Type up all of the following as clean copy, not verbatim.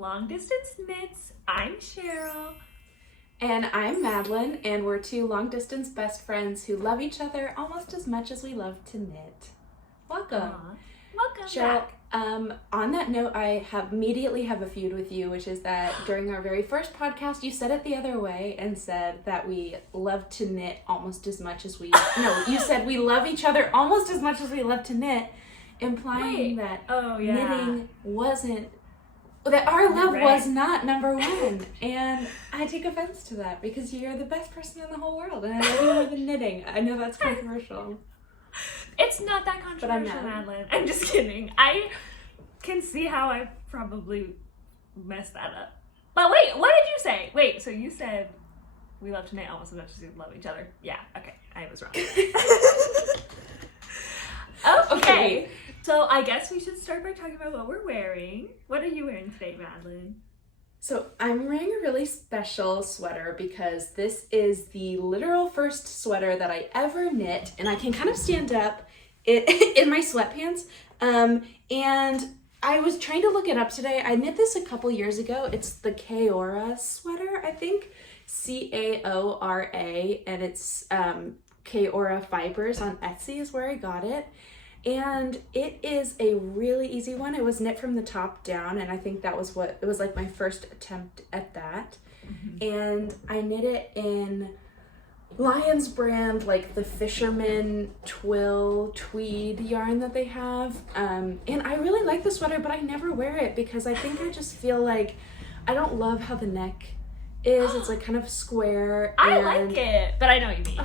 Long Distance Knits. I'm Cheryl. And I'm Madeline, and we're two long-distance best friends who love each other almost as much as we love to knit. Welcome. Welcome Cheryl, back. on that note, I immediately have a feud with you, which is that during our very first podcast, you said it the other way and said that we love to knit almost as much as we... No, you said we love each other almost as much as we love to knit, implying that knitting wasn't... That our love was not number one. And I take offense to that because you're the best person in the whole world and I love you more than knitting. I know that's controversial. It's not that controversial, Madeline. I'm just kidding. I can see how I probably messed that up. But wait, what did you say? Wait, so you said we love to knit almost as much as we love each other. Yeah, okay. I was wrong. Okay. So I guess we should start by talking about what we're wearing. What are you wearing today, Madeline? So I'm wearing a really special sweater because this is the literal first sweater that I ever knit, and I can kind of stand up in my sweatpants. And I was trying to look it up today. I knit this a couple years ago. It's the Chaora Sweater, I think. Caora, and it's Chaora Fibers on Etsy is where I got it. And it is a really easy one. It was knit from the top down, and I think that was it was like my first attempt at that. Mm-hmm. And I knit it in Lion's brand, like the Fisherman Twill tweed yarn that they have. And I really like the sweater, but I never wear it because I think I just feel like I don't love how the neck is. It's like kind of square. I like it, but I know what you mean.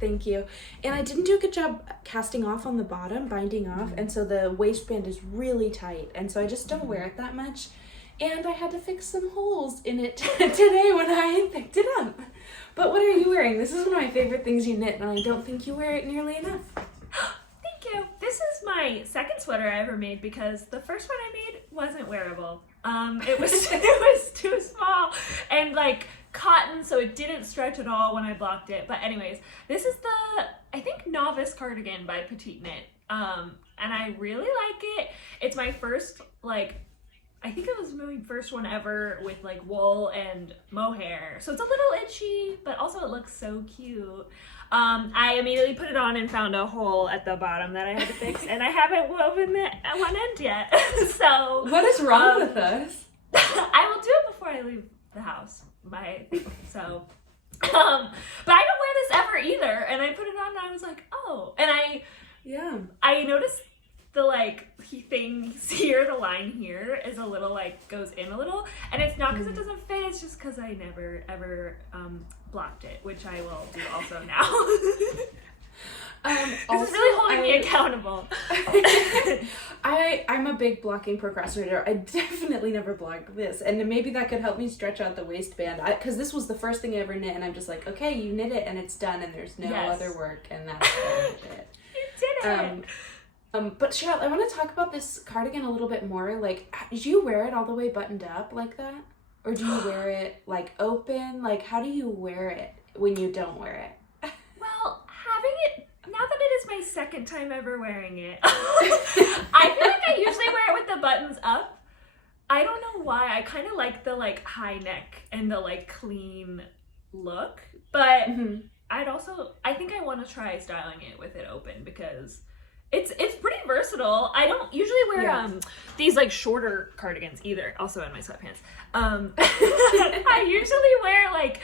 Thank you. And I didn't do a good job casting off on the bottom, binding off, and so the waistband is really tight, and so I just don't wear it that much. And I had to fix some holes in it today when I picked it up. But what are you wearing? This is one of my favorite things you knit, and I don't think you wear it nearly enough. Thank you. This is my second sweater I ever made because the first one I made wasn't wearable. It was too small and like cotton, so it didn't stretch at all when I blocked it. But anyways, this is the, I think, Novice Cardigan by Petite Knit. And I really like it. It's my first, like, I think it was my first one ever with like wool and mohair. So it's a little itchy, but also it looks so cute. I immediately put it on and found a hole at the bottom that I had to fix, and I haven't woven it at one end yet. So what is wrong with us? I will do it before I leave the house. But I don't wear this ever either. And I put it on and I was like, oh. And I noticed the like thing here, the line here is a little like goes in a little, and it's not because it doesn't fit, it's just because I never ever blocked it, which I will do also now. This is really holding me accountable. I'm a big blocking procrastinator. I definitely never blocked this, and maybe that could help me stretch out the waistband, because this was the first thing I ever knit, and I'm just like, okay, you knit it and it's done, and there's no other work, and that's it. You did it. But Cheryl, I want to talk about this cardigan a little bit more. Like, did you wear it all the way buttoned up like that? Or do you wear it like open? Like, how do you wear it when you don't wear it? Well, having it, now that it is my second time ever wearing it, I feel like I usually wear it with the buttons up. I don't know why. I kind of like the like high neck and the like clean look, but I think I want to try styling it with it open because it's pretty versatile. I don't usually wear these like shorter cardigans either, also in my sweatpants. I usually wear like,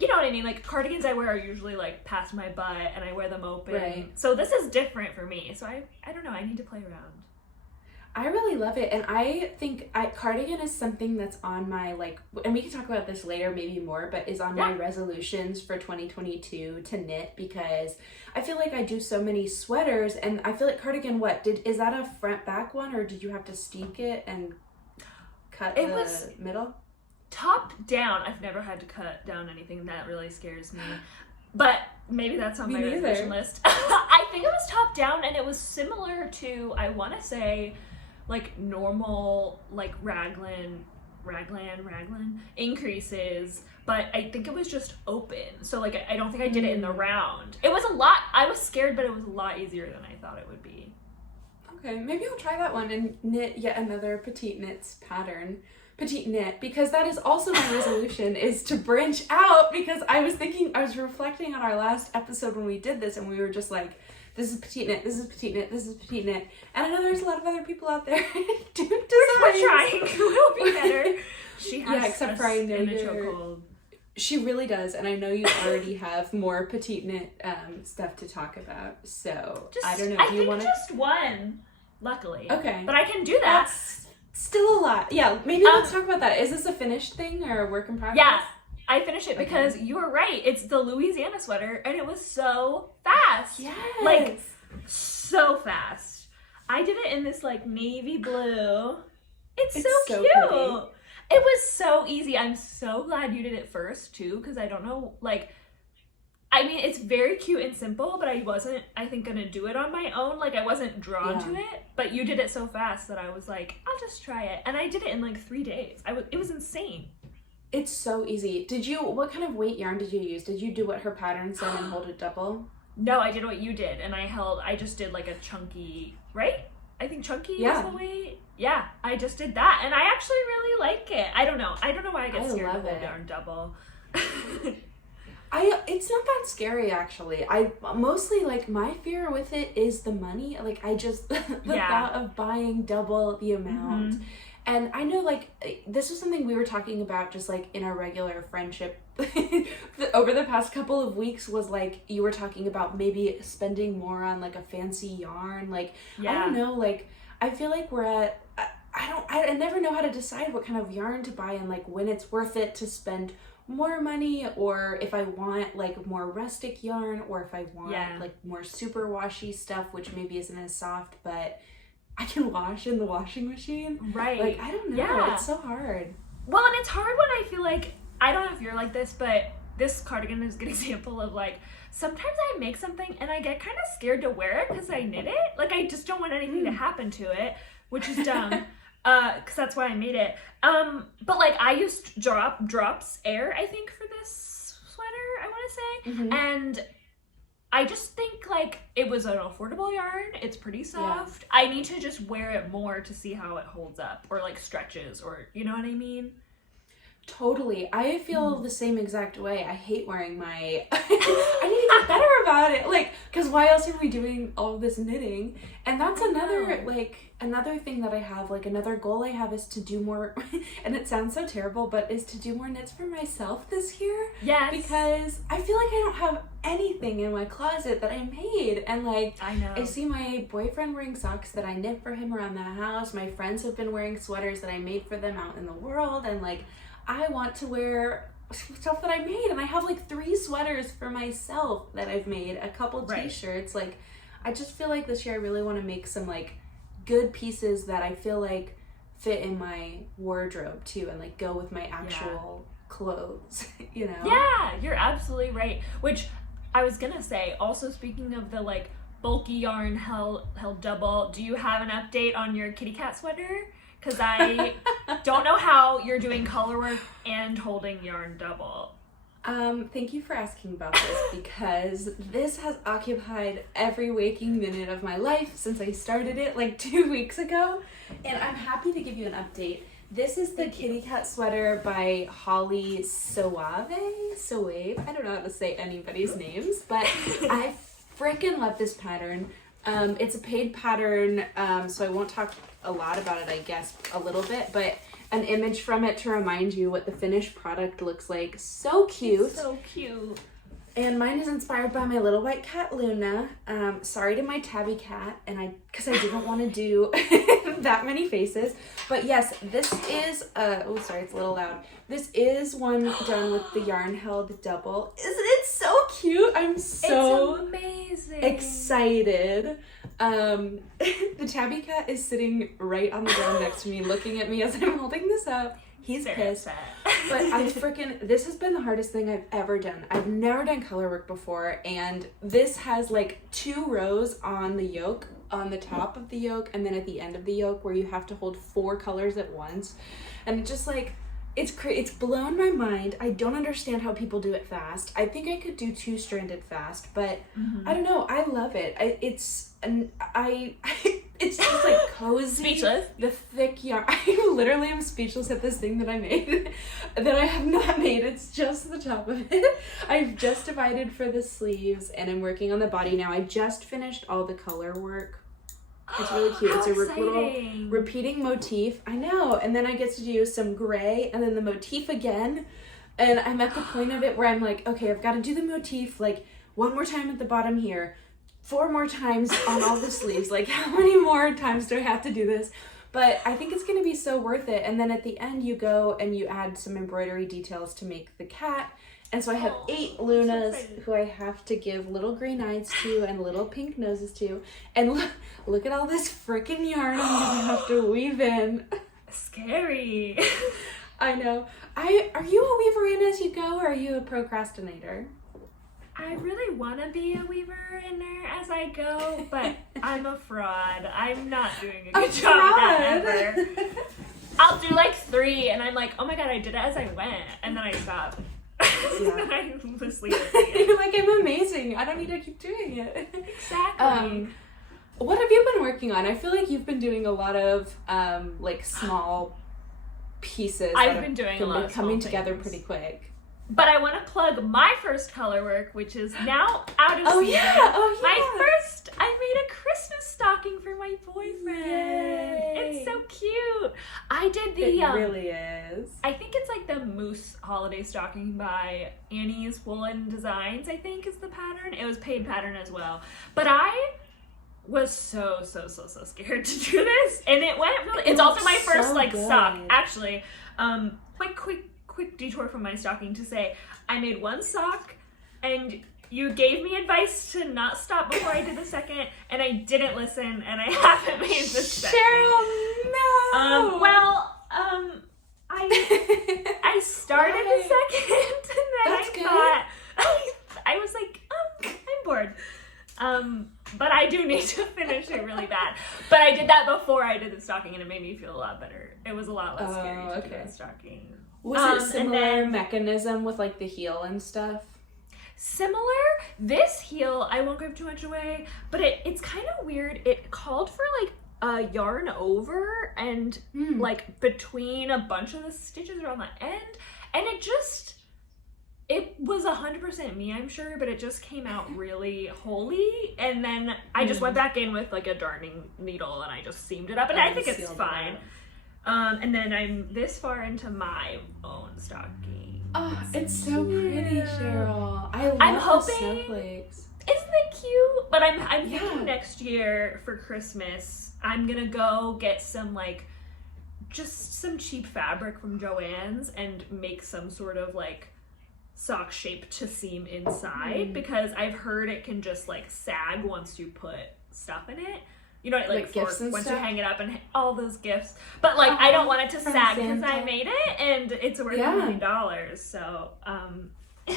you know what I mean, like cardigans I wear are usually like past my butt and I wear them open. Right. So this is different for me. So I don't know, I need to play around. I really love it, and I think cardigan is something that's on my, like, and we can talk about this later maybe more, but is on my resolutions for 2022 to knit, because I feel like I do so many sweaters, and I feel like cardigan, is that a front back one, or did you have to steek it and cut the middle? Top down. I've never had to cut down anything. That really scares me. But maybe that's on my resolution list. I think it was top down, and it was similar to, I want to say, like normal, like raglan increases, but I think it was just open. So like, I don't think I did it in the round. It was a lot, I was scared, but it was a lot easier than I thought it would be. Okay, maybe I'll try that one and knit yet another Petite Knits pattern, petite knit, because that is also my resolution, is to branch out, because I was reflecting on our last episode when we did this, and we were just like, this is petite knit, this is petite knit, this is petite knit. And I know there's a lot of other people out there who do designs. We're trying. We'll be better. She has except for I know in a you're... chokehold. She really does, and I know you already have more petite knit stuff to talk about, so I don't know. I think just one, luckily. Okay. But I can do that. That's still a lot. Yeah, maybe let's talk about that. Is this a finished thing or a work in progress? Yeah, I finished it because you were right. It's the Louisiana sweater, and it was so fast. Yes. Like, so fast. I did it in this, like, navy blue. It's so cute. Pretty. It was so easy. I'm so glad you did it first, too, because I don't know, like, I mean, it's very cute and simple, but I wasn't, I think, going to do it on my own. Like, I wasn't drawn to it, but you did it so fast that I was like, I'll just try it. And I did it in, like, 3 days. It was insane. It's so easy. What kind of weight yarn did you use? Did you do what her pattern said and hold it double? No, I did what you did, and I just did, like, a chunky, right? I think chunky was the weight. Yeah, I just did that, and I actually really like it. I don't know why I get scared to hold yarn double. It's not that scary, actually. I mostly, like, my fear with it is the money. Like, I just, the thought of buying double the amount. Mm-hmm. And I know, like, this was something we were talking about just, like, in our regular friendship over the past couple of weeks, was, like, you were talking about maybe spending more on, like, a fancy yarn. Like, I don't know, like, I feel like we're at, I never know how to decide what kind of yarn to buy and, like, when it's worth it to spend more money, or if I want, like, more rustic yarn, or if I want, like, more super washy stuff, which maybe isn't as soft, but I can wash in the washing machine. Right. Like, I don't know. Yeah. It's so hard. Well, and it's hard when I feel like, I don't know if you're like this, but this cardigan is a good example of, like, sometimes I make something and I get kind of scared to wear it because I knit it. Like, I just don't want anything to happen to it, which is dumb. Because that's why I made it. But, like, I used Drops Air, I think, for this sweater, I want to say. Mm-hmm. And I just think, like, it was an affordable yarn. It's pretty soft. Yeah. I need to just wear it more to see how it holds up, or, like, stretches, or, you know what I mean? Totally. I feel the same exact way. I hate wearing my... I need to get better about it. Like, because why else are we doing all of this knitting? And that's another thing that I have, like, another goal I have is to do more, and it sounds so terrible, but is to do more knits for myself this year. Yes. Because I feel like I don't have anything in my closet that I made. And, like, I know. I see my boyfriend wearing socks that I knit for him around the house. My friends have been wearing sweaters that I made for them out in the world. And, like, I want to wear stuff that I made. And I have, like, 3 sweaters for myself that I've made, a couple t-shirts. Like, I just feel like this year I really want to make some, like, good pieces that I feel like fit in my wardrobe too, and, like, go with my actual clothes, you know? Yeah, you're absolutely right. Which I was gonna say, also speaking of the, like, bulky yarn held double, do you have an update on your kitty cat sweater? Because I don't know how you're doing color work and holding yarn double. Thank you for asking about this, because this has occupied every waking minute of my life since I started it, like, 2 weeks ago, and I'm happy to give you an update. This is the kitty cat sweater by Holly Sowave. I don't know how to say anybody's names, but I freaking love this pattern. It's a paid pattern, so I won't talk a lot about it, I guess, a little bit, but an image from it to remind you what the finished product looks like. So cute. It's so cute. And mine is inspired by my little white cat, Luna. Sorry to my tabby cat, because I didn't want to do that many faces. But yes, this is, oh, sorry, it's a little loud. This is one done with the yarn held double. Isn't it so cute? I'm so amazing. Excited. The tabby cat is sitting right on the ground next to me, looking at me as I'm holding this up. He's pissed. But this has been the hardest thing I've ever done. I've never done color work before, and this has, like, 2 rows on the yoke, on the top of the yoke, and then at the end of the yoke, where you have to hold 4 colors at once. And just, like, it's blown my mind. I don't understand how people do it fast. I think I could do 2-stranded fast, but I don't know. I love it. It's just like cozy. Speechless. The thick yarn. I literally am speechless at this thing that I made. That I have not made. It's just the top of it. I've just divided for the sleeves and I'm working on the body now. I just finished all the color work. It's really cute. How it's a little exciting. repeating motif. I know. And then I get to do some gray and then the motif again. And I'm at the point of it where I'm like, okay, I've got to do the motif like one more time at the bottom here. 4 more times on all the sleeves. Like, how many more times do I have to do this? But I think it's going to be so worth it. And then at the end, you go and you add some embroidery details to make the cat. And so I have 8 Lunas who I have to give little green eyes to and little pink noses to. And look at all this freaking yarn I'm going to have to weave in. Scary. I know. Are you a weaver in as you go, or are you a procrastinator? I really want to be a weaver in there as I go, but I'm a fraud. I'm not doing a good job at that ever. I'll do like 3 and I'm like, oh my god, I did it as I went, and then I stop. Yeah. I just leave it. You're like, I'm amazing. I don't need to keep doing it. Exactly. What have you been working on? I feel like you've been doing a lot of like small pieces. I've been doing a lot of coming small together things. pretty quick. But I want to plug my first color work, which is now out of Oh season. yeah! Oh yeah! I made a Christmas stocking for my boyfriend. Yay. It's so cute. I did the It really is. I think it's like the Moose holiday stocking by Annie's Woolen Designs, I think is the pattern. It was paid pattern as well. But I was so scared to do this, and it went really. It's also my first so like good. sock. Actually, quick detour from my stocking to say I made 1 sock, and you gave me advice to not stop before I did the second, and I didn't listen, and I haven't made the second. Cheryl, no. I started the second, and then That's I good. thought I was like, I'm bored. But I do need to finish it really bad. But I did that before I did the stocking, and it made me feel a lot better. It was a lot less scary to do the stocking. Was it similar and then- mechanism with like the heel and stuff? Similar. This heel, I won't give too much away, but it's kind of weird. It called for like a yarn over and like between a bunch of the stitches around the end, and it was 100% me, I'm sure, but it just came out really holy. And then I just went back in with like a darning needle and I just seamed it up, and I think it's fine. And then I'm this far into my own stocking. Oh, it's so pretty, Cheryl. I'm the hoping- snowflakes. Isn't it cute? But I'm Yeah. thinking next year for Christmas, I'm gonna go get some like just some cheap fabric from Joann's and make some sort of like sock shape to seam inside, because I've heard it can just like sag once you put stuff in it. You know, like gifts and once stuff? you hang it up and all those gifts. But like I don't want it to from sag because Santa. I made it and it's worth Yeah. $1 million. So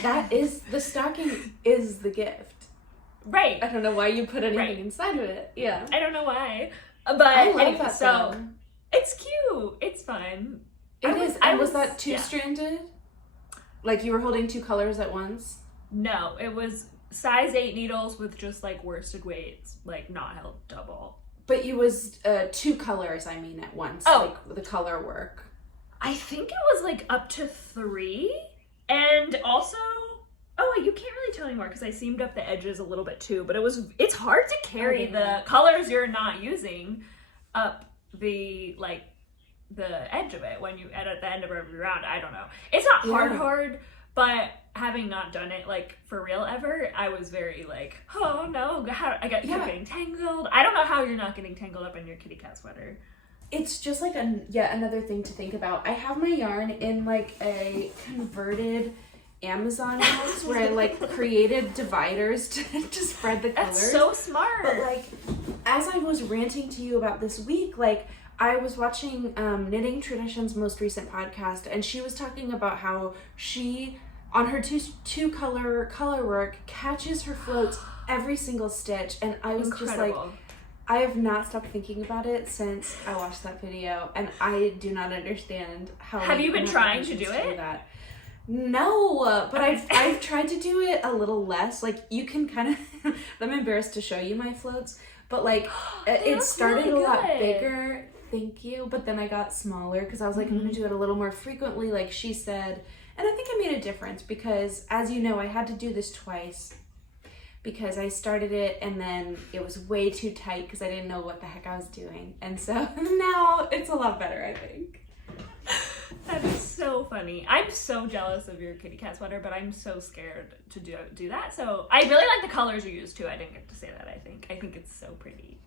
That is, the stocking is the gift. right. I don't know why you put anything Right. inside of it. Yeah. I don't know why. But I love anyway, that so though. it's cute. It's fun. It is. And was that yeah. 2-stranded? Like you were holding 2 colors at once? No, it was size 8 needles with just like worsted weights, like not held double. But you was 2 colors, I mean, at once. Oh. Like the color work. I think it was like up to 3. And also, you can't really tell anymore because I seamed up the edges a little bit too, but it's hard to carry the colors you're not using up the edge of it when you edit the end of every round. I don't know. It's not hard, but having not done it like for real ever, I was very like, oh no, I kept getting tangled. I don't know how you're not getting tangled up in your kitty cat sweater. It's just like yet another thing to think about. I have my yarn in like a converted Amazon box where I like created dividers to spread the colors. That's so smart. But like, as I was ranting to you about this week, like I was watching Knitting Tradition's most recent podcast, and she was talking about how she, on her two color work, catches her floats every single stitch, and I was just like, I have not stopped thinking about it since I watched that video, and I do not understand how. Have you been trying to do it? That. No, but I've tried to do it a little less. Like you can kind of, I'm embarrassed to show you my floats, but like They it look started really a lot good. bigger. Thank you. But then I got smaller because I was like, I'm gonna do it a little more frequently, like she said. And I think I made a difference because, as you know, I had to do this twice because I started it and then it was way too tight because I didn't know what the heck I was doing. And so now it's a lot better, I think. That is so funny. I'm so jealous of your kitty cat sweater, but I'm so scared to do that. So I really like the colors you used too. I didn't get to say that, I think. I think it's so pretty.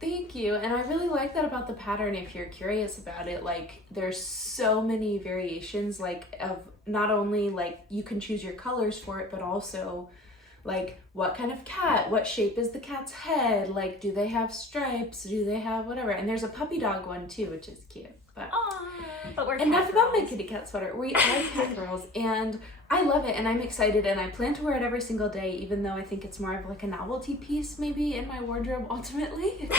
Thank you. And I really like that about the pattern. If you're curious about it, like there's so many variations, like of not only like you can choose your colors for it, but also like what kind of cat, what shape is the cat's head, like do they have stripes, do they have whatever. And there's a puppy dog one too, which is cute. But but we're enough cat about my girls. kitty cat sweater. We are cat girls, and I love it, and I'm excited, and I plan to wear it every single day, even though I think it's more of like a novelty piece maybe in my wardrobe ultimately.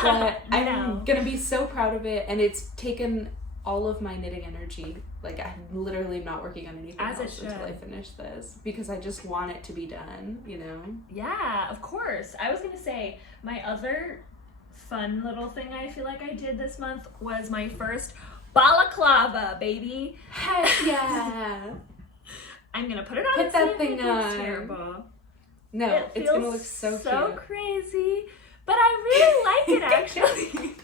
But I'm gonna be so proud of it, and it's taken all of my knitting energy. Like I'm literally not working on anything As it else until I should. finish this because I just want it to be done, you know? Yeah, of course. I was gonna say my other fun little thing I feel like I did this month was my first balaclava, baby. Heck yeah! I'm gonna put it on. Put and that see if thing it looks on. terrible. No, It it's gonna feels look so cute. crazy, but I really like it actually.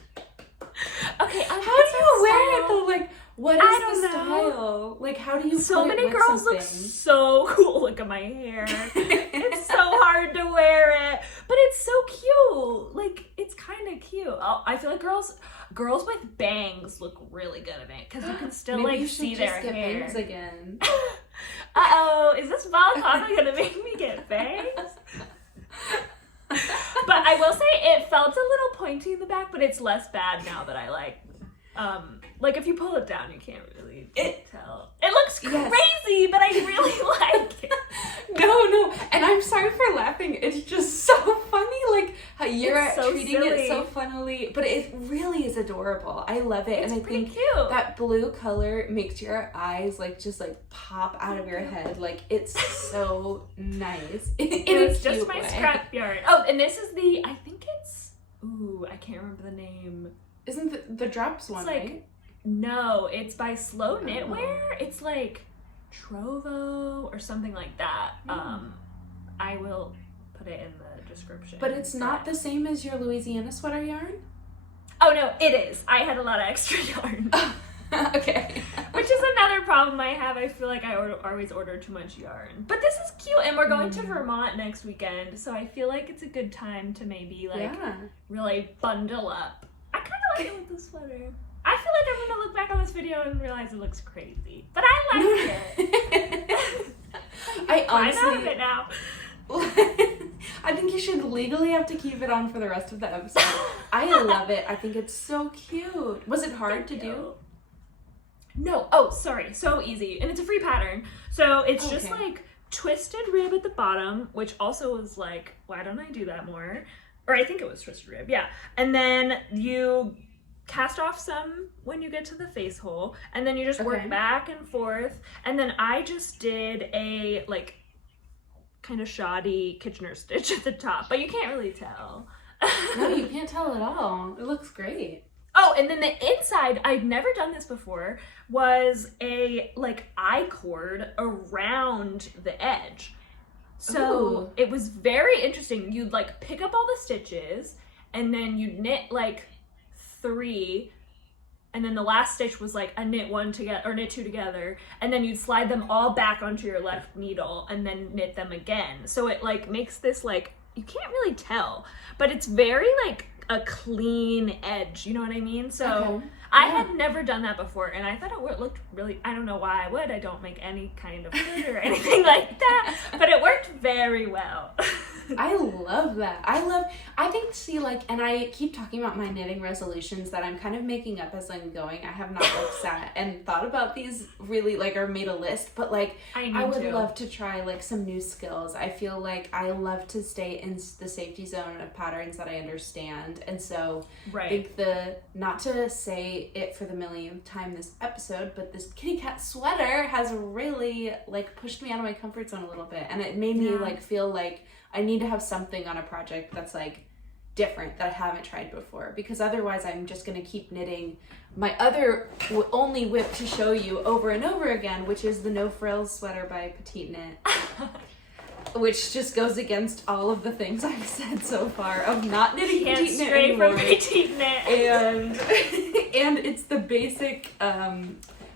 Okay, How do you wear it though? Like, what is I don't the know. style? Like, how do you So put many it with girls something? look so cool. Look at my hair. It's so hard to wear it, but it's so cute. Like, it's kind of cute. Oh, I feel like girls with bangs look really good in it because you can still Maybe like you should see just their get hair. bangs again. Uh-oh, is this balaclava gonna make me get bangs? But I will say it felt a little pointy in the back, but it's less bad now that I like if you pull it down, you can't really tell. It looks crazy, but I really like it. No, and I'm sorry for laughing. It's just so funny, like how you're It's so treating silly. it so funnily, but it really is adorable. I love it, It's and I pretty think cute. that blue color makes your eyes like just like pop out of your head. Like it's so nice. It's just cute my way. scrap yarn. Oh, and this is I think it's, I can't remember the name. Isn't the drops one, It's like, right? no, it's by Slow Knitwear. It's like Trovo or something like that. I will put it in the description. But it's not the same as your Louisiana sweater yarn? Oh no, it is. I had a lot of extra yarn. Okay. Which is another problem I have. I feel like I always order too much yarn. But this is cute, and we're going to Vermont next weekend, so I feel like it's a good time to maybe really bundle up. I kind of like it with the sweater. I feel like I'm gonna look back on this video and realize it looks crazy, but I like it. I I'm out of honestly, it now. I think you should legally have to keep it on for the rest of the episode. I love it. I think it's so cute. Was it hard to do? No. Oh, sorry. So easy. And it's a free pattern. So it's just like twisted rib at the bottom, which also was like, why don't I do that more? Or I think it was twisted rib. Yeah. And then you cast off some when you get to the face hole, and then you just work back and forth. And then I just did a like kind of shoddy Kitchener stitch at the top, but you can't really tell. No, you can't tell at all. It looks great. Oh, and then the inside, I'd never done this before, was a like I-cord around the edge. So it was very interesting. You'd like pick up all the stitches, and then you'd knit like 3, and then the last stitch was like a knit 1 together or knit 2 together, and then you'd slide them all back onto your left needle and then knit them again. So it like makes this like, you can't really tell, but it's very like a clean edge, you know what I mean? So I had never done that before, and I thought it looked really, I don't know why I would. I don't make any kind of food or anything like that, but it worked very well. I love that. I think, see, like, and I keep talking about my knitting resolutions that I'm kind of making up as I'm going. I have not like sat and thought about these really, like, or made a list, but like, I would love to try like some new skills. I feel like I love to stay in the safety zone of patterns that I understand. And so I think not to say it for the millionth time this episode, but this kitty cat sweater has really like pushed me out of my comfort zone a little bit. And it made me like feel like I need to have something on a project that's like different that I haven't tried before, because otherwise I'm just going to keep knitting my other only whip to show you over and over again, which is the No Frills Sweater by Petite Knit. Which just goes against all of the things I've said so far of not knitting Petite Knit anymore. From Petite Knit. And it's the basic,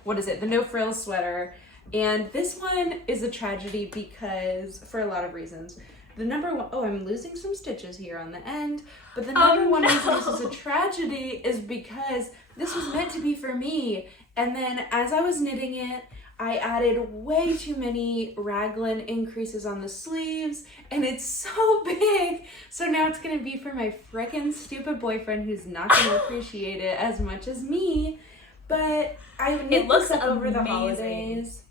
what is it? The No Frills Sweater. And this one is a tragedy because, for a lot of reasons. The number one, I'm losing some stitches here on the end, but the number one reason this is a tragedy is because this was meant to be for me. And then as I was knitting it, I added way too many raglan increases on the sleeves, and it's so big. So now it's gonna be for my frickin' stupid boyfriend who's not gonna appreciate it as much as me. But I knit this up over the holidays.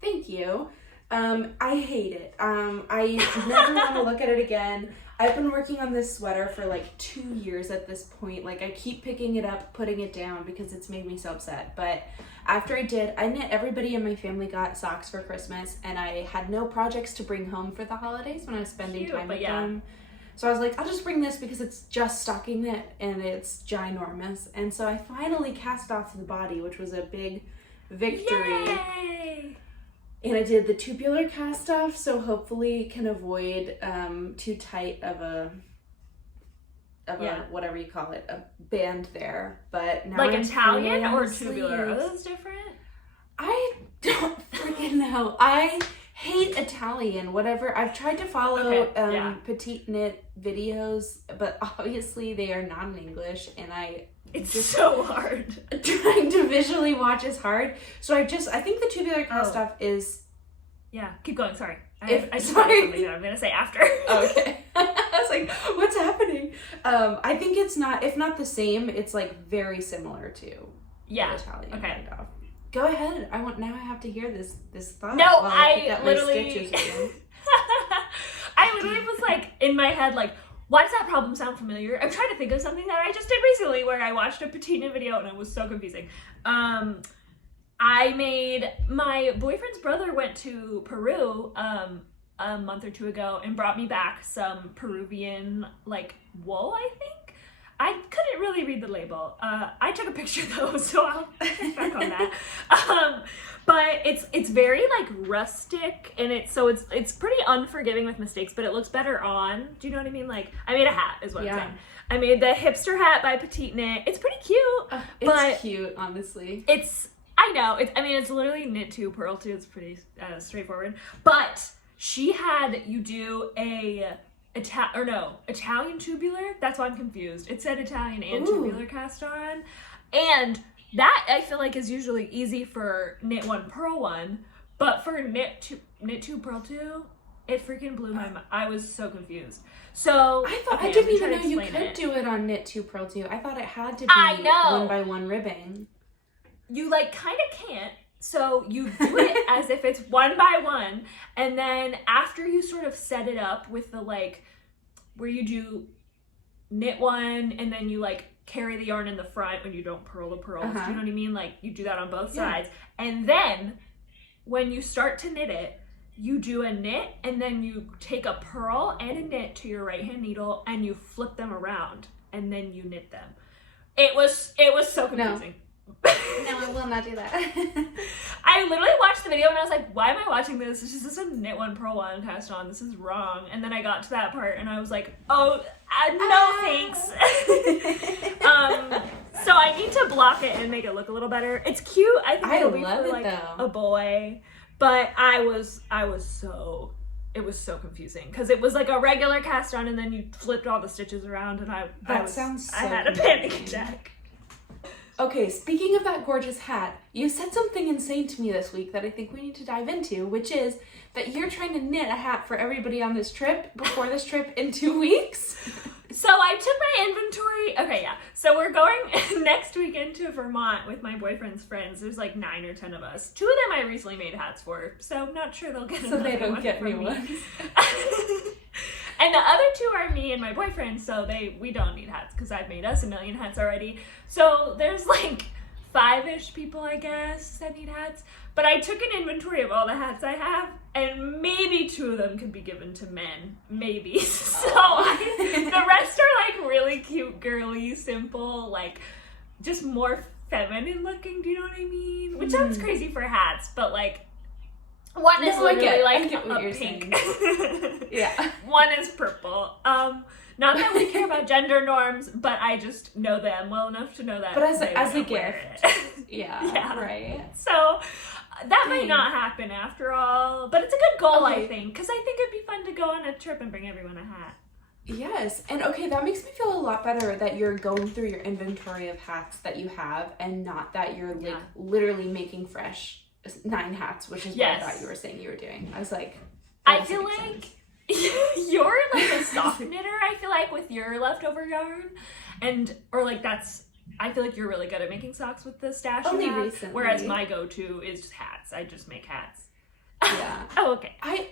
Thank you. I hate it. I never want to look at it again. I've been working on this sweater for like 2 years at this point. Like, I keep picking it up, putting it down because it's made me so upset. But after I did, I knit, everybody in my family got socks for Christmas, and I had no projects to bring home for the holidays when I was spending time with them. So I was like, I'll just bring this because it's just stocking knit and it's ginormous. And so I finally cast off the body, which was a big victory. Yay! And I did the tubular cast off, so hopefully can avoid too tight of a whatever you call it, a band there. But now like I'm Italian or sleeves. tubular? Are those different? I don't freaking know. I hate Italian, whatever. I've tried to follow Petite Knit videos, but obviously they are not in English, and it's just so hard. Trying to visually watch is hard. So I think the tubular cast off is... Yeah, keep going, sorry. I sorry. Something that I'm going to say after. Okay. I was like, what's happening? I think it's not, if not the same, it's like very similar to the Italian kind of. Go ahead. Now I have to hear this thought. No, while I pick up literally... my stitches again. I literally was like, in my head, like, why does that problem sound familiar? I'm trying to think of something that I just did recently where I watched a Patina video and it was so confusing. My boyfriend's brother went to Peru a month or two ago and brought me back some Peruvian, like, wool, I think. I couldn't really read the label. I took a picture though, so I'll check back on that. But it's very like rustic, and it's pretty unforgiving with mistakes, but it looks better on. Do you know what I mean? Like, I made a hat is what I'm saying. I made the hipster hat by Petite Knit. It's pretty cute. It's cute, honestly. I know. It's literally knit 2, purl 2. It's pretty straightforward. But she had you do Italian tubular. That's why I'm confused. It said Italian and tubular cast on, and that I feel like is usually easy for knit 1, purl 1, but for knit 2, purl 2, it freaking blew my mind. I was so confused. So I didn't even know you could do it on knit 2, purl 2. I thought it had to be 1 by 1 ribbing. You like kind of can't. So you do it as if it's 1 by 1, and then after you sort of set it up with the like, where you do knit 1 and then you like carry the yarn in the front when you don't purl the pearls. Do you know what I mean? Like, you do that on both sides. And then when you start to knit it, you do a knit and then you take a purl and a knit to your right hand needle and you flip them around and then you knit them. It was so confusing. No, I will not do that. I literally watched the video and I was like, why am I watching this? This is a knit 1, purl 1 cast on. This is wrong. And then I got to that part and I was like, no thanks. So I need to block it and make it look a little better. It's cute. I think it'll be for like a boy. But it was so confusing because it was like a regular cast on and then you flipped all the stitches around and I had a panic attack. Okay, speaking of that gorgeous hat, you said something insane to me this week that I think we need to dive into, which is that you're trying to knit a hat for everybody on this trip before this trip in 2 weeks. So I took my inventory. Okay, yeah. So we're going next weekend to Vermont with my boyfriend's friends. There's like 9 or 10 of us. 2 of them I recently made hats for, so I'm not sure they'll get another one. So they don't get new ones. And the other 2 are me and my boyfriend, so we don't need hats because I've made us a million hats already. So there's like 5-ish people, I guess, that need hats. But I took an inventory of all the hats I have, and maybe 2 of them could be given to men, maybe. So the rest are like really cute, girly, simple, like just more feminine looking. Do you know what I mean? Which sounds crazy for hats, but like one is literally like a pink. Yeah. One is purple. Not that we care about gender norms, but I just know them well enough to know that. But as a gift. Yeah, right. So that might not happen after all, but it's a good goal, I think, because I think it'd be fun to go on a trip and bring everyone a hat. Yes, and okay, that makes me feel a lot better that you're going through your inventory of hats that you have, and not that you're like literally making fresh 9 hats, which is what I thought you were saying you were doing. I was like, I feel like you're like a soft knitter, I feel like, with your leftover yarn, or like I feel like you're really good at making socks with the stash you have, recently. Whereas my go-to is just hats. I just make hats. Yeah. Oh, okay. I've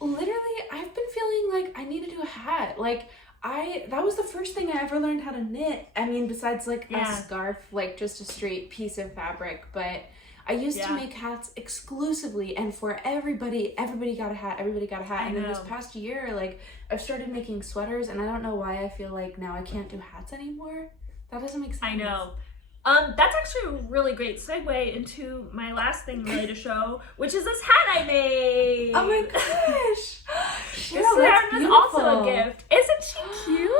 been feeling like I need to do a hat. Like, that was the first thing I ever learned how to knit. I mean, besides like a scarf, like just a straight piece of fabric, but I used to make hats exclusively, and for everybody got a hat, and then this past year, like, I've started making sweaters, and I don't know why I feel like now I can't do hats anymore. That doesn't make sense. I know. That's actually a really great segue into my last thing really to show, which is this hat I made. Oh my gosh! This yarn was also a gift. Isn't she cute?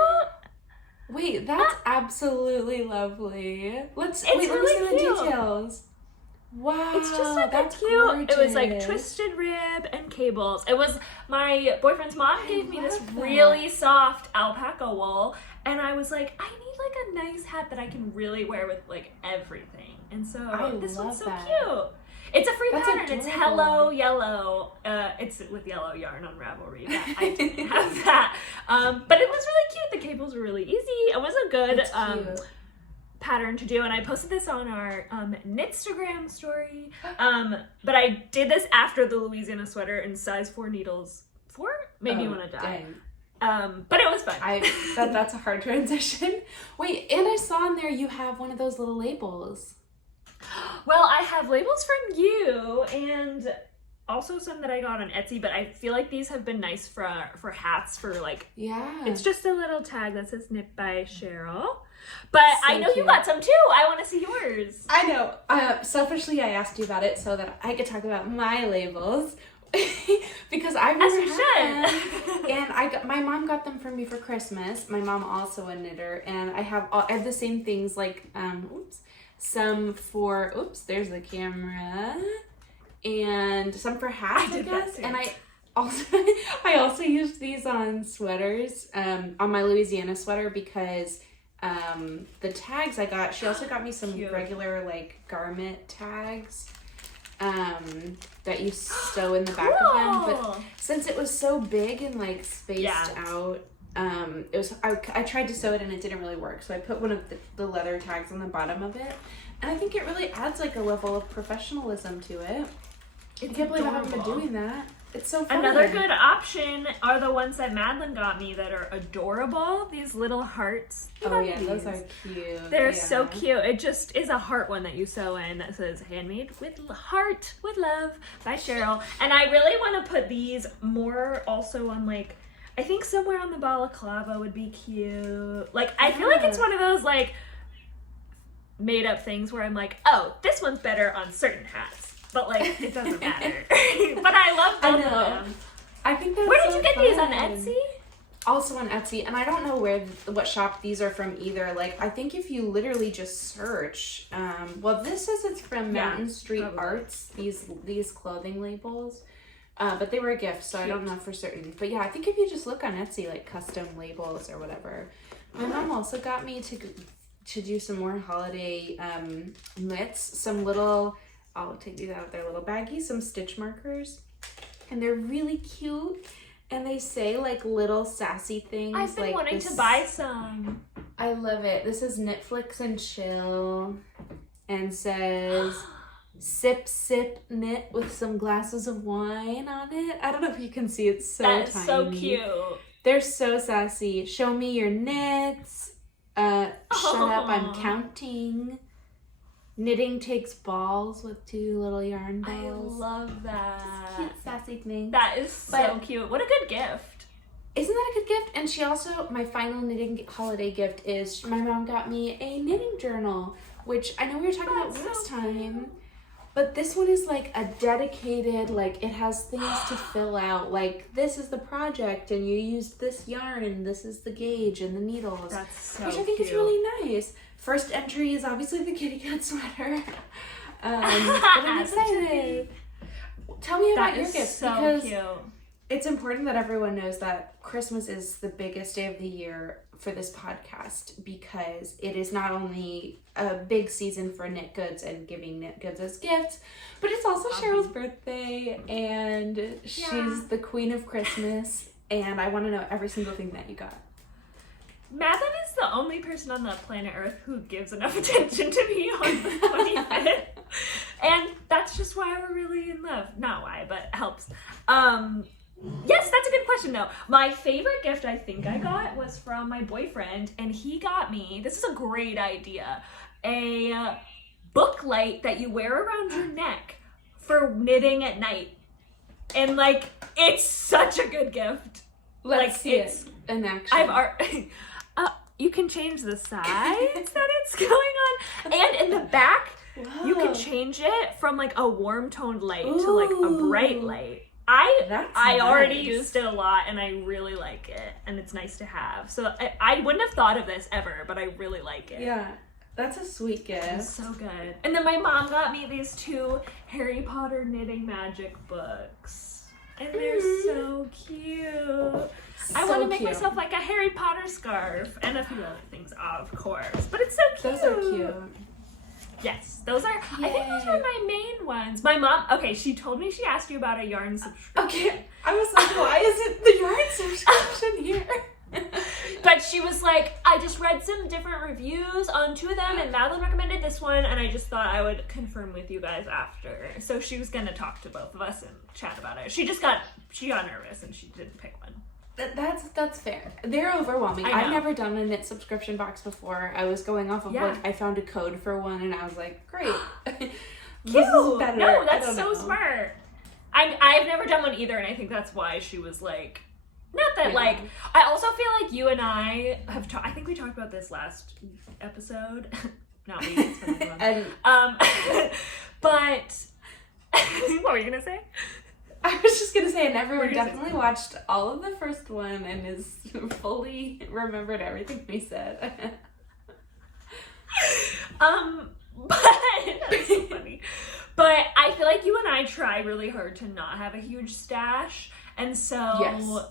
Wait, that's absolutely lovely. Let me see the details. Wow, it's just like that's cute. Gorgeous. It was like twisted rib and cables. It was my boyfriend's mom gave me this really soft alpaca wool, and I was like, I need like a nice hat that I can really wear with like everything. And so this one's so cute. It's a free pattern. Adorable. It's Hello Yellow. It's with yellow yarn on Ravelry. I didn't have that. But it was really cute. The cables were really easy. It was a good pattern to do, and I posted this on our Knitstagram story. But I did this after the Louisiana Sweater in size 4 needles. 4? Made me want to die. But it was fun. That's a hard transition. Wait, and I saw on there you have one of those little labels. Well, I have labels from you, and also some that I got on Etsy, but I feel like these have been nice for hats, for like, it's just a little tag that says knit by Cheryl. But I know you got some too. I want to see yours. I know. Selfishly, I asked you about it so that I could talk about my labels. Because I've never had them. And my mom got them for me for Christmas. My mom also a knitter, and I have the same things, like some for there's the camera, and some for hats, I guess. And I also used these on sweaters, on my Louisiana sweater, because the tags I got, she also got me some regular like garment tags that you sew in the back of them. But since it was so big and like spaced out, it was I tried to sew it and it didn't really work, so I put one of the leather tags on the bottom of it, and I think it really adds like a level of professionalism to it. I can't believe I haven't been doing that. It's so fun. Another good option are the ones that Madeline got me that are adorable. These little hearts. Those are cute. They're so cute. It just is a heart one that you sew in that says handmade with heart with love by Cheryl. And I really want to put these more also on, like, I think somewhere on the balaclava would be cute. Like, I feel like it's one of those like made up things where I'm like, oh, this one's better on certain hats. But, like, it doesn't matter. But I love both of them. I think that's Where did you get these, on Etsy? Also on Etsy. And I don't know what shop these are from either. Like, I think if you literally just search, this says it's from Mountain Street Arts, these clothing labels. But they were a gift, so I don't know for certain. But yeah, I think if you just look on Etsy, like custom labels or whatever. My mom also got me to do some more holiday knits, some little... I'll take these out of their little baggies, some stitch markers, and they're really cute, and they say like little sassy things. I've been like wanting to buy some. I love it. This is Knitflix and Chill, and says sip sip knit with some glasses of wine on it. I don't know if you can see, it's so tiny. That's so cute. They're so sassy. Show me your knits. Shut up, I'm counting. Knitting takes balls with 2 little yarn I balls. love that. Just cute, sassy thing. That is so cute. What a good gift. Isn't that a good gift? And she also, my final knitting holiday gift is my mom got me a knitting journal, which I know we were talking about last time. But this one is like a dedicated, like it has things to fill out. Like this is the project and you used this yarn and this is the gauge and the needles. That's so which I think is really nice. First entry is obviously the kitty cat sweater. But I'm excited. Tell me about your gift, because cute. It's important that everyone knows that Christmas is the biggest day of the year for this podcast, because it is not only a big season for knit goods and giving knit goods as gifts, but it's also Cheryl's birthday and she's the queen of Christmas, and I want to know every single thing that you got. Madeline is the only person on the planet Earth who gives enough attention to me on the 25th. And that's just why we're really in love. Not why, but it helps. Yes, that's a good question though. My favorite gift I think I got was from my boyfriend, and he got me, this is a great idea, a book light that you wear around your neck for knitting at night. And like, it's such a good gift. Let's see it in action. You can change the size that it's going on, and in the back, you can change it from like a warm toned light to like a bright light. I already used it a lot, and I really like it, and it's nice to have. So I wouldn't have thought of this ever, but I really like it. Yeah, that's a sweet gift. It's so good. And then my mom got me these 2 Harry Potter knitting magic books, and they're so cute. I want to make myself like a Harry Potter scarf and a few other things, of course. But it's so cute. Those are cute. Yes, those are, I think those were my main ones. My mom, okay, she told me she asked you about a yarn subscription. Okay, I was like, why is it the yarn subscription here? But she was like, I just read some different reviews on 2 of them, and Madeline recommended this one, and I just thought I would confirm with you guys after. So she was going to talk to both of us and chat about it. She got nervous, and she didn't pick one. That's fair. They're overwhelming. I've never done a knit subscription box before. I was going off of like, I found a code for one, and I was like, great. Cute. No, that's so smart. I've never done one either, and I think that's why she was like, not that like, I also feel like you and I have I think we talked about this last episode. Not me, it's been a long. But what were you gonna say? I was just gonna say, and everyone definitely watched all of the first one and is fully remembered everything we said. But that's so funny. But I feel like you and I try really hard to not have a huge stash, and so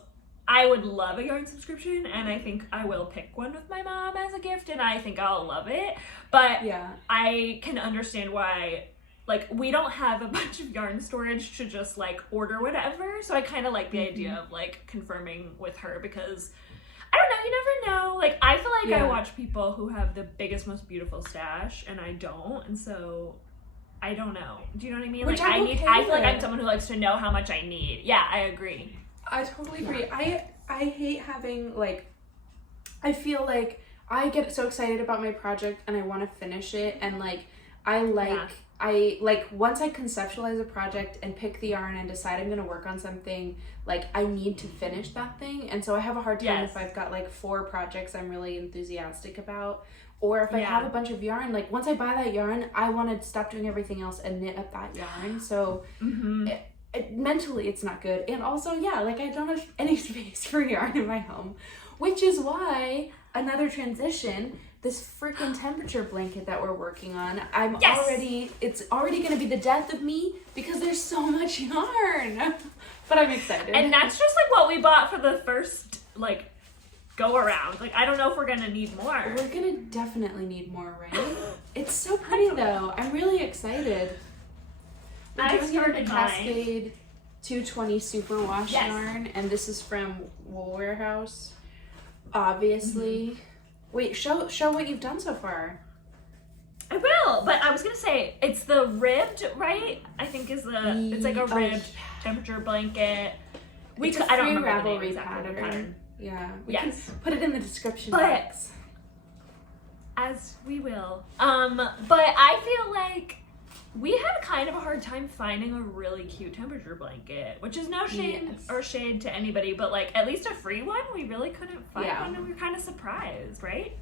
I would love a yarn subscription, and I think I will pick one with my mom as a gift, and I think I'll love it. But I can understand why. Like, we don't have a bunch of yarn storage to just, like, order whatever. So I kind of like the idea of, like, confirming with her, because, I don't know, you never know. Like, I feel like I watch people who have the biggest, most beautiful stash, and I don't. And so, I don't know. Do you know what I mean? Which like, I feel like I'm someone who likes to know how much I need. Yeah, I agree. I totally agree. I hate having, like, I feel like I get so excited about my project, and I want to finish it, and, like, once I conceptualize a project and pick the yarn and decide I'm going to work on something, like, I need to finish that thing. And so I have a hard time if I've got, like, 4 projects I'm really enthusiastic about. Or if I have a bunch of yarn, like, once I buy that yarn, I want to stop doing everything else and knit up that yarn. So mentally it's not good. And also, like, I don't have any space for yarn in my home. Which is why, another transition, this freaking temperature blanket that we're working on, it's already going to be the death of me because there's so much yarn. But I'm excited. And that's just like what we bought for the first, like, go around. Like, I don't know if we're going to need more. We're going to definitely need more, right? It's so pretty though. I'm really excited. We're doing here the Cascade 220 Superwash yarn, and this is from Wool Warehouse, obviously. Wait, show what you've done so far. I will, but I was gonna say it's the ribbed, right? I think is it's like a ribbed temperature blanket. I don't remember the name exactly. Pattern. Yeah, we can put it in the description box. as we will. But I feel like we had kind of a hard time finding a really cute temperature blanket, which is no shame or shade to anybody, but like at least a free one, we really couldn't find one, and we were kind of surprised, right?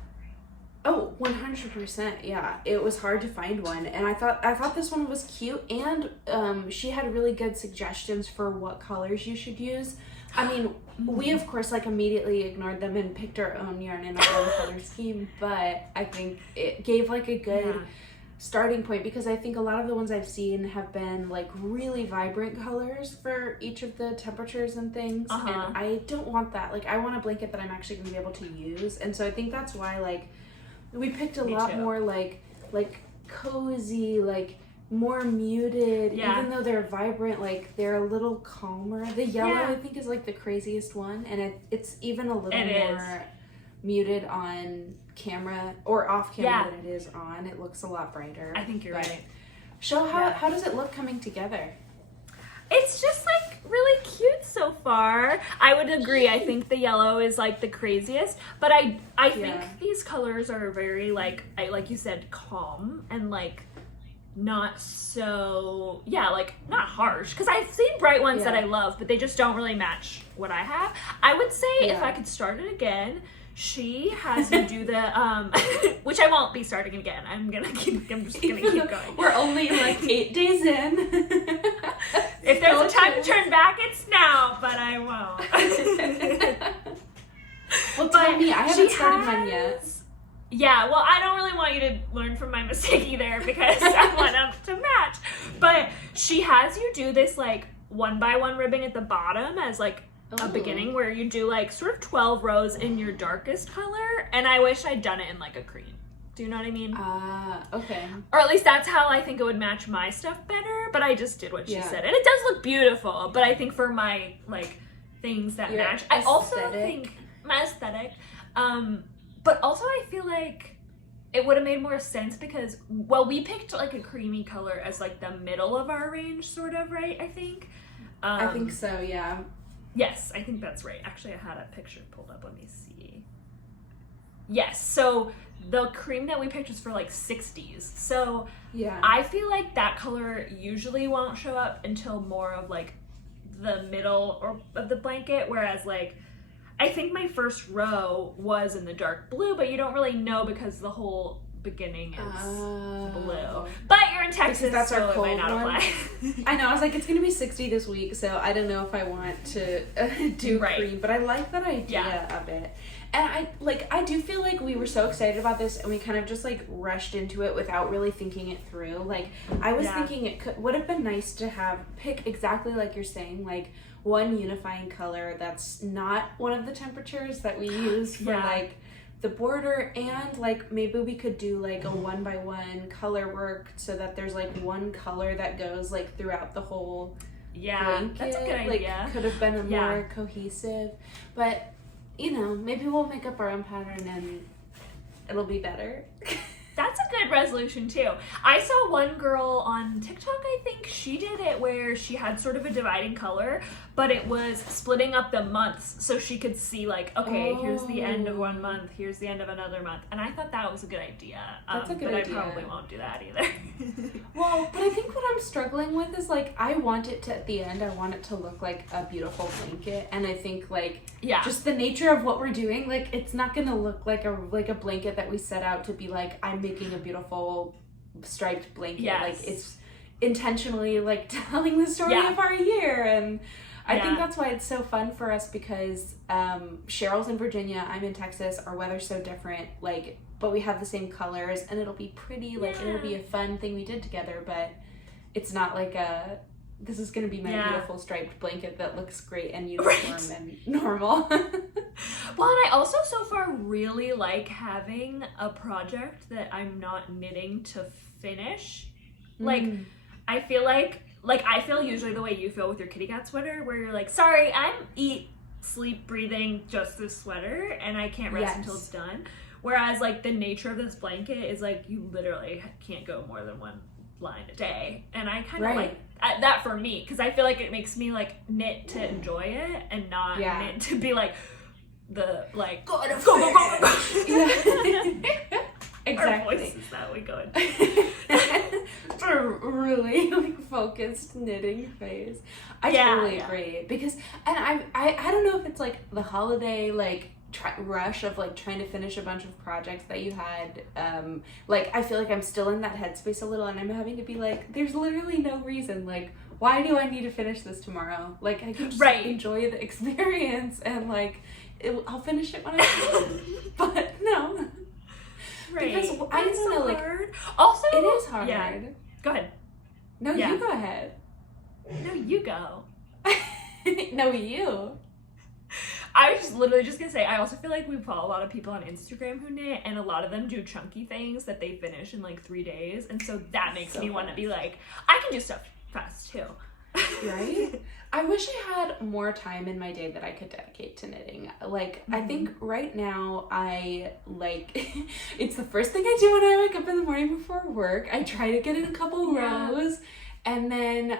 Oh, 100%. Yeah, it was hard to find one, and I thought this one was cute, and she had really good suggestions for what colors you should use. I mean, we of course like immediately ignored them and picked our own yarn in our own color scheme, but I think it gave like a good starting point, because I think a lot of the ones I've seen have been like really vibrant colors for each of the temperatures and things, and I don't want that. Like, I want a blanket that I'm actually going to be able to use, and so I think that's why like we picked a lot more like cozy, like more muted, even though they're vibrant, like they're a little calmer. The yellow I think is like the craziest one, and it's even a little more muted on camera or off camera than it is on. It looks a lot brighter. I think you're right. So how does it look coming together? It's just like really cute so far. I would agree. I think the yellow is like the craziest, but I think these colors are very like you said, calm and like not so like not harsh, because I've seen bright ones that I love, but they just don't really match what I have. I would say if I could start it again, she has me do the which I won't be starting again. I'm just gonna keep going. We're only like 8 days in. If there's a time to turn back, it's now, but I won't. Well, tell me, I haven't started mine yet. Yeah, well, I don't really want you to learn from my mistake either, because I want them to match. But she has you do this like 1x1 ribbing at the bottom as like a beginning, where you do like sort of 12 rows in your darkest color, and I wish I'd done it in like a cream. Do you know what I mean? Okay. Or at least that's how I think it would match my stuff better, but I just did what she said. And it does look beautiful, but I think for my like things that match, I also think my aesthetic, but also I feel like it would have made more sense because, well, we picked like a creamy color as like the middle of our range, sort of, right? I think. I think so, yeah. Yes, I think that's right. Actually, I had a picture pulled up. Let me see. Yes, so the cream that we picked was for like 60s. So I feel like that color usually won't show up until more of like the middle of the blanket, whereas like I think my first row was in the dark blue, but you don't really know because the whole beginning is blue. But you're in Texas, that's so our cold it might not one. apply. I know, I was like, it's gonna be 60 this week, so I don't know if I want to do cream, but I like that idea of it. And I do feel like we were so excited about this, and we kind of just like rushed into it without really thinking it through. Like, I was thinking it would have been nice to pick exactly like you're saying, like one unifying color that's not one of the temperatures that we use for like the border, and like maybe we could do like a 1x1 color work so that there's like one color that goes like throughout the whole blanket. That's a good idea. Like, could have been a more cohesive, but you know, maybe we'll make up our own pattern and it'll be better. That's a good resolution too. I saw one girl on TikTok, I think she did it where she had sort of a dividing color, but it was splitting up the months so she could see like, okay, here's the end of one month, here's the end of another month. And I thought that was a good idea. That's a good idea. But I probably won't do that either. Well, but I think what I'm struggling with is like, I want it to, at the end, I want it to look like a beautiful blanket. And I think like, just the nature of what we're doing, like it's not gonna look like a blanket that we set out to be like, I'm making a beautiful striped blanket. Like it's intentionally like telling the story of our year, and I think that's why it's so fun for us, because Cheryl's in Virginia, I'm in Texas, our weather's so different, like, but we have the same colors, and it'll be pretty, like it'll be a fun thing we did together, but it's not like this is gonna be my beautiful striped blanket that looks great and uniform and normal. Well, and I also so far really like having a project that I'm not knitting to finish. Like, I feel like I feel usually the way you feel with your kitty cat sweater, where you're like, sorry, I'm eat, sleep, breathing just this sweater, and I can't rest until it's done. Whereas like the nature of this blanket is like you literally can't go more than one line a day, and I kind of like that for me, because I feel like it makes me like knit to enjoy it and not knit to be like the like go. Exactly. Our voices that we go into. A really like focused knitting phase. I totally agree, because and I don't know if it's like the holiday like rush of like trying to finish a bunch of projects that you had, like I feel like I'm still in that headspace a little, and I'm having to be like, there's literally no reason, like why do I need to finish this tomorrow? Like I can just enjoy the experience, and like I'll finish it when I can. But no. Right. Because I don't know, like also it is hard. Yeah. Go ahead. No, you go ahead. No, you go. No, you. I was just literally just gonna say, I also feel like we follow a lot of people on Instagram who knit, and a lot of them do chunky things that they finish in like 3 days, and so that makes me want to be like, I can do stuff fast too. Right? I wish I had more time in my day that I could dedicate to knitting. Like, I think right now I, like, it's the first thing I do when I wake up in the morning before work. I try to get in a couple rows. And then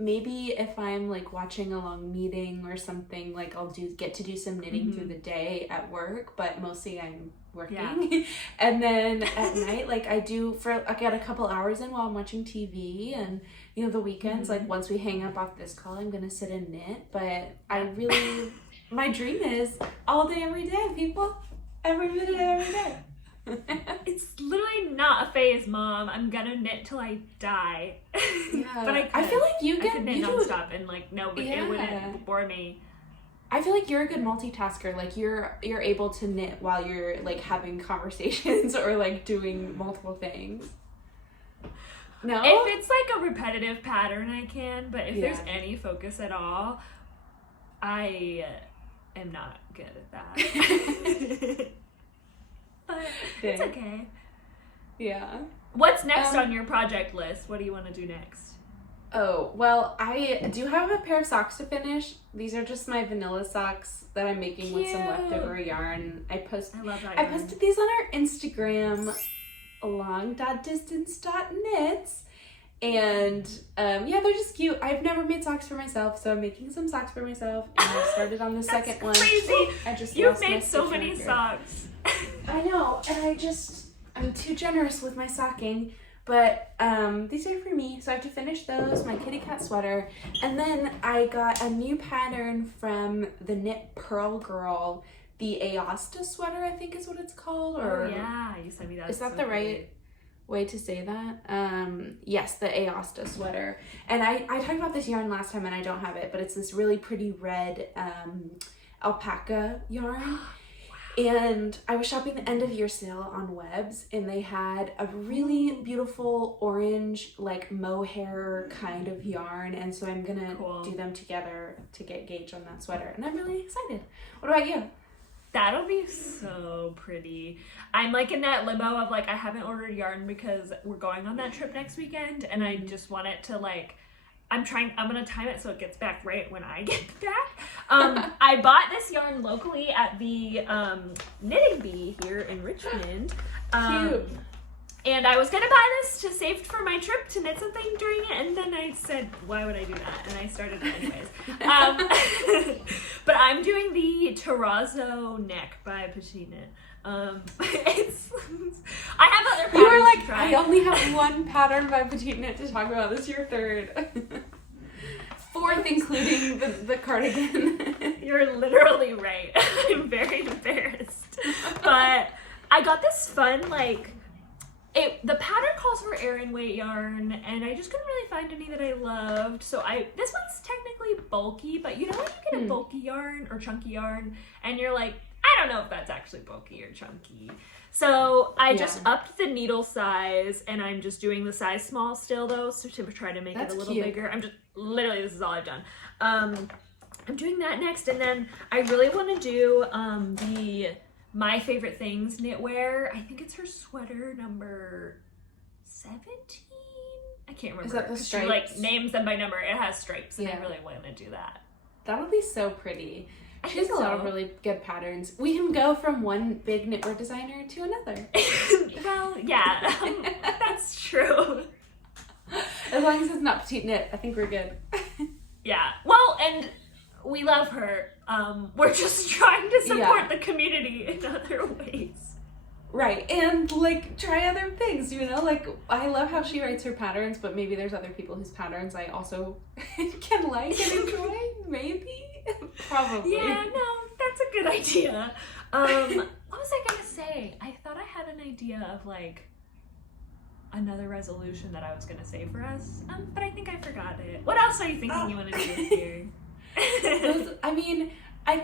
maybe if I'm like watching a long meeting or something, like I'll get to do some knitting through the day at work, but mostly I'm working. Yeah. And then at night, like I get a couple hours in while I'm watching TV, and you know, the weekends, like once we hang up off this call, I'm gonna sit and knit. But I really, my dream is all day, every day, people. Every minute, every day. It's literally not a phase, Mom. I'm gonna knit till I die. Yeah. But I feel like you could knit nonstop, and like it wouldn't bore me. I feel like you're a good multitasker. Like you're able to knit while you're like having conversations or like doing multiple things. No? If it's like a repetitive pattern, I can, but if there's any focus at all, I am not good at that. But it's okay. Yeah. What's next on your project list? What do you want to do next? Oh, well, I do have a pair of socks to finish. These are just my vanilla socks that I'm making with some leftover yarn. I love that yarn. I posted these on our Instagram, long.distance.knits. And yeah, they're just cute. I've never made socks for myself, so I'm making some socks for myself. And I started on the second one. Crazy. You've made so many record. Socks. I know, and I'm too generous with my socking. But these are for me, so I have to finish those, my kitty cat sweater. And then I got a new pattern from the Knit Pearl Girl, the Aosta Sweater, I think is what it's called. Or yeah, you sent me that. Is that the right way to say that? Yes, the Aosta Sweater. And I talked about this yarn last time, and I don't have it, but it's this really pretty red alpaca yarn. And I was shopping the end of year sale on Webs, and they had a really beautiful orange, like mohair kind of yarn. And so I'm gonna do them together to get gauge on that sweater. And I'm really excited. What about you? That'll be so pretty. I'm like in that limbo of like, I haven't ordered yarn because we're going on that trip next weekend, and I just want it to like, I'm gonna time it so it gets back right when I get back. I bought this yarn locally at the Knitting Bee here in Richmond. Cute. And I was gonna buy this to save for my trip to knit something during it, and then I said, why would I do that? And I started it anyways. But I'm doing the Terrazzo neck by Patina. I have other patterns. You were like, I only have one pattern by Petite to talk about. This is your third. Fourth, including the cardigan. You're literally right. I'm very embarrassed. But I got this fun, like, the pattern calls for Aran weight yarn, and I just couldn't really find any that I loved. So this one's technically bulky, but you know when you get a bulky yarn or chunky yarn, and you're like, I don't know if that's actually bulky or chunky. So I just upped the needle size, and I'm just doing the size small still though, so to try to make it a little bigger. I'm just, literally, this is all I've done. I'm doing that next, and then I really want to do the My Favorite Things knitwear. I think it's her sweater number 17? I can't remember. Is that the stripes? She like names them by number. It has stripes, and I really want to do that. That'll be so pretty. She has a lot of really good patterns. We can go from one big knitwear designer to another. Well, yeah, that's true. As long as it's not Petite Knit, I think we're good. Yeah. Well, and we love her. We're just trying to support the community in other ways. Right, and like try other things, you know, like I love how she writes her patterns, but maybe there's other people whose patterns I also can like and enjoy, maybe, probably. Yeah, no, that's a good idea. What was I gonna say? I thought I had an idea of like another resolution that I was gonna say for us, but I think I forgot it. What else are you thinking you want to do this year? I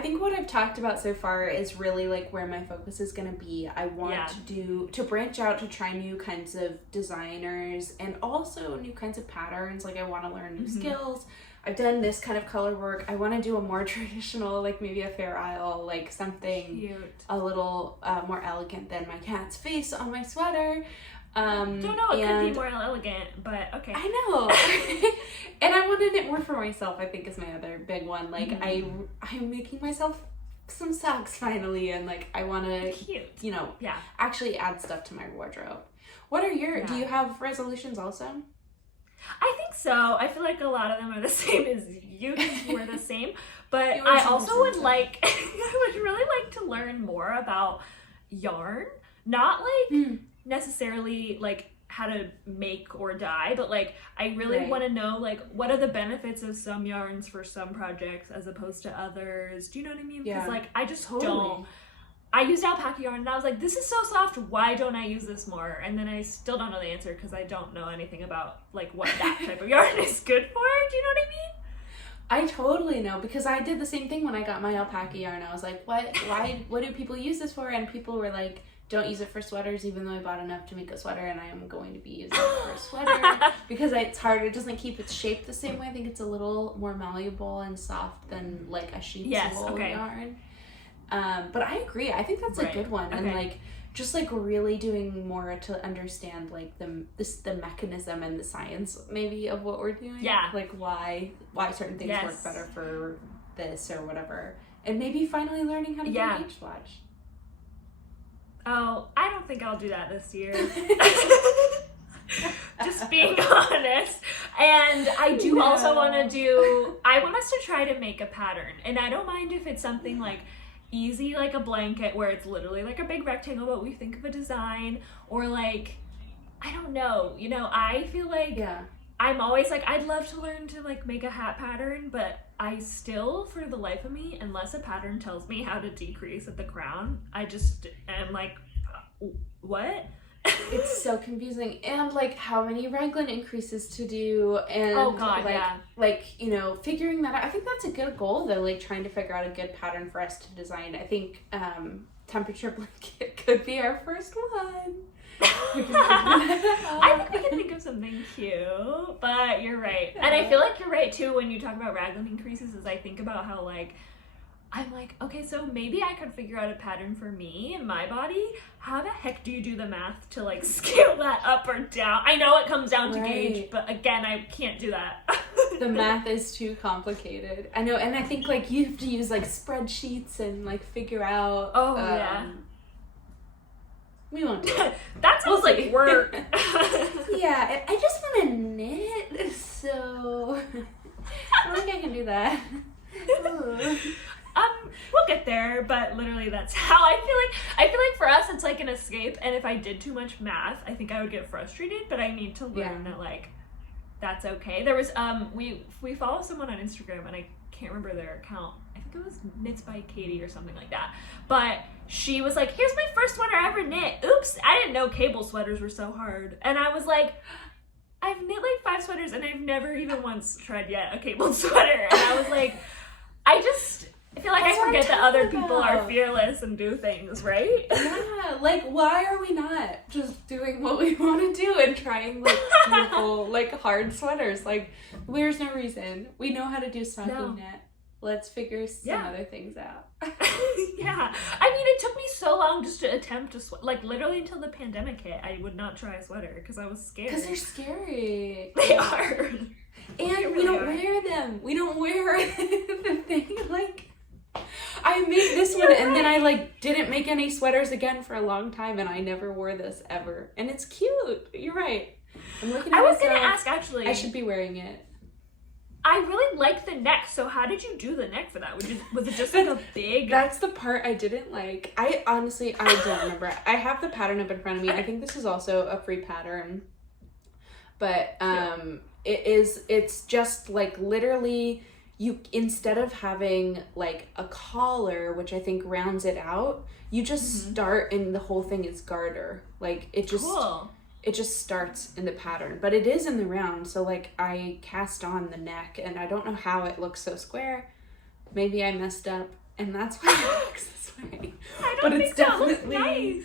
think what I've talked about so far is really like where my focus is going to be. I want to branch out to try new kinds of designers and also new kinds of patterns. Like I want to learn new skills. I've done this kind of color work. I want to do a more traditional, like maybe a Fair Isle, like something a little more elegant than my cat's face on my sweater. Don't know what could be more elegant, but okay. I know. And I want to knit more for myself, I think, is my other big one. Like I'm making myself some socks finally, and like I want to you know, actually add stuff to my wardrobe. What are your do you have resolutions also? I think so. I feel like a lot of them are the same as you, because you were the same. But I also would like I would really like to learn more about yarn. Not like necessarily like how to make or dye, but like I really want to know like what are the benefits of some yarns for some projects as opposed to others. Do you know what I mean? Because like I just don't. I used alpaca yarn and I was like, this is so soft, why don't I use this more? And then I still don't know the answer because I don't know anything about like what that type of yarn is good for. Do you know what I mean? I totally know, because I did the same thing when I got my alpaca yarn. I was like, what do people use this for? And people were like, don't use it for sweaters, even though I bought enough to make a sweater, and I am going to be using it for a sweater because it's hard. It doesn't keep its shape the same way. I think it's a little more malleable and soft than like a sheep's wool yarn. But I agree. I think that's a good one. And like just like really doing more to understand like the mechanism and the science maybe of what we're doing. Yeah. Like why certain things work better for this or whatever. And maybe finally learning how to do an H swatch. Oh, I don't think I'll do that this year. Just being honest. And I do also want I want us to try to make a pattern. And I don't mind if it's something like easy, like a blanket where it's literally like a big rectangle, but we think of a design, or like, I don't know, you know, I feel like I'm always like, I'd love to learn to like make a hat pattern, but I still, for the life of me, unless a pattern tells me how to decrease at the crown, I just am like, what? It's so confusing. And like how many raglan increases to do, and like, you know, figuring that out. I think that's a good goal though, like trying to figure out a good pattern for us to design. I think temperature blanket could be our first one. I think we can think of something cute, but you're right. And I feel like you're right too when you talk about raglan increases, is I think about how like I'm like, okay, so maybe I could figure out a pattern for me and my body. How the heck do you do the math to like scale that up or down? I know it comes down to gauge, but again, I can't do that. The math is too complicated. I know, and I think like you have to use like spreadsheets and like figure out. We won't do it. That sounds like work. Yeah, I just want to knit, so I think I can do that. We'll get there, but literally that's how I feel like for us it's like an escape, and if I did too much math, I think I would get frustrated, but I need to learn that like that's okay. There was we follow someone on Instagram, and I can't remember their account. I think it was Knits by Katie or something like that. But she was like, here's my first sweater I ever knit. Oops, I didn't know cable sweaters were so hard. And I was like, I've knit like 5 sweaters and I've never even once tried yet a cable sweater. And I was like, I feel like I forget that other people are fearless and do things, right? Yeah, like why are we not just doing what we want to do and trying like beautiful, like hard sweaters? Like there's no reason. We know how to do stocking knit. Let's figure some other things out. Yeah. I mean, it took me so long just to attempt to like literally until the pandemic hit, I would not try a sweater because I was scared. Because they're scary. They are. And we don't wear them. We don't wear the thing. Like, I made this one and then I like didn't make any sweaters again for a long time, and I never wore this ever. And it's cute. You're right. I'm looking at I was going to ask actually. I should be wearing it. I really like the neck. So how did you do the neck for that? Was it just like a big? That's the part I didn't like. I don't remember. I have the pattern up in front of me. I think this is also a free pattern. But it's just like literally you, instead of having like a collar, which I think rounds it out, you just start and the whole thing is garter. Like it just it just starts in the pattern, but it is in the round. So like I cast on the neck and I don't know how it looks so square. Maybe I messed up and that's why it looks this way. I don't think so. It looks nice.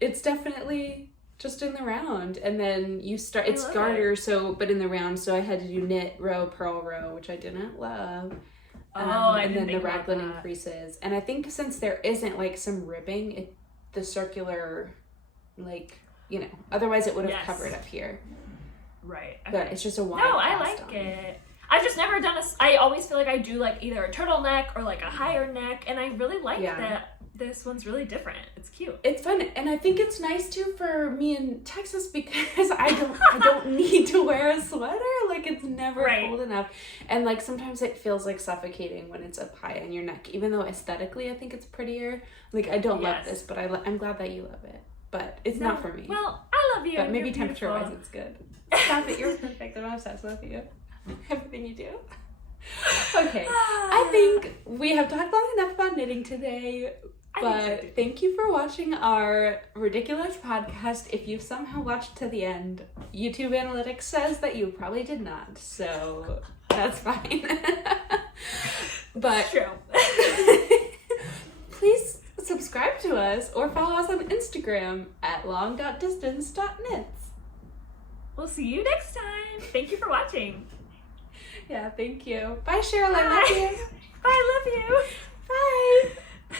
It's definitely just in the round, and then you start, it's garter, so, but in the round, so I had to do knit row, purl row, which I didn't love. And then the raglan increases. And I think since there isn't like some ribbing, the circular, like, you know, otherwise it would have covered up here. Right. Okay. But it's just a wide I like it. I've just never done I always feel like I do like either a turtleneck or like a higher neck, and I really like that this one's really different. It's cute. It's fun, and I think it's nice too for me in Texas because I don't need to wear a sweater. Like it's never cold enough, and like sometimes it feels like suffocating when it's up high on your neck. Even though aesthetically I think it's prettier. Like I don't love this, but I'm glad that you love it. But it's not for me. Well, I love you. But maybe temperature-wise it's good. Stop it! You're perfect. I'm obsessed with you. Everything you do. Okay, I think we have talked long enough about knitting today. But thank you for watching our ridiculous podcast. If you somehow watched to the end, YouTube analytics says that you probably did not, so that's fine. But please subscribe to us or follow us on Instagram at long.distance.knits. We'll see you next time. Thank you for watching. Yeah, thank you. Bye, Cheryl. I love you. Bye, I love you. Bye.